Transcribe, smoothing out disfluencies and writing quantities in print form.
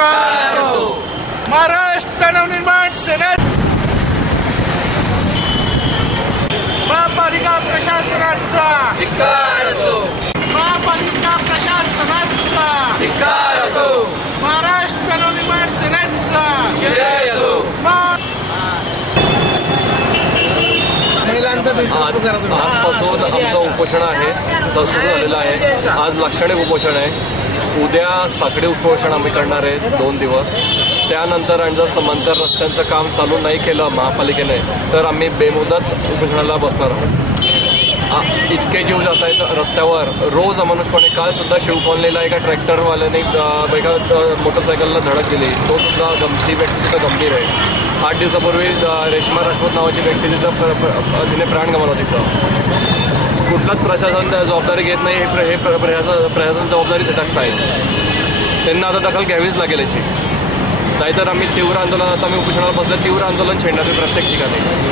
धिक्कार असो. महाराष्ट्र नवनिर्माण सेनेत महापालिका प्रशासनाचा धिक्कार असो. महापालिका प्रशासनाचा धिक्कार असो. महाराष्ट्र नवनिर्माण सेनेचा जय असो. आजपासून आमचं उपोषण आहे सुरू झालेलं आहे. आज लाक्षणिक उपोषण आहे. उद्या साखळी उपोषण आम्ही करणार आहे 2 दिवस. त्यानंतर आणि जर समांतर रस्त्यांचं काम चालू नाही केलं महापालिकेने तर आम्ही बेमुदत उपोषणाला बसणार आहोत. इतके जीव जात आहेत रस्त्यावर रोज अमानुषपणे. काल सुद्धा शिव कॉलनीला एका ट्रॅक्टरवाल्याने एका मोटरसायकलला धडक दिली. तो सुद्धा ती व्यक्ती सुद्धा गंभीर आहे. 8 दिवसापूर्वी रेश्मा राजपूत नावाची व्यक्ती तिने प्राण गमावला. तिथं कुठलाच प्रशासन जबाबदारी घेत नाही. हे प्रशासन जबाबदारी झटकतायत. त्यांना आता दखल घ्यावीच लागेल याची. नाहीतर आम्ही तीव्र आंदोलन, आता आम्ही उपोषणाला बसल्या तीव्र आंदोलन छेडणार प्रत्येक ठिकाणी.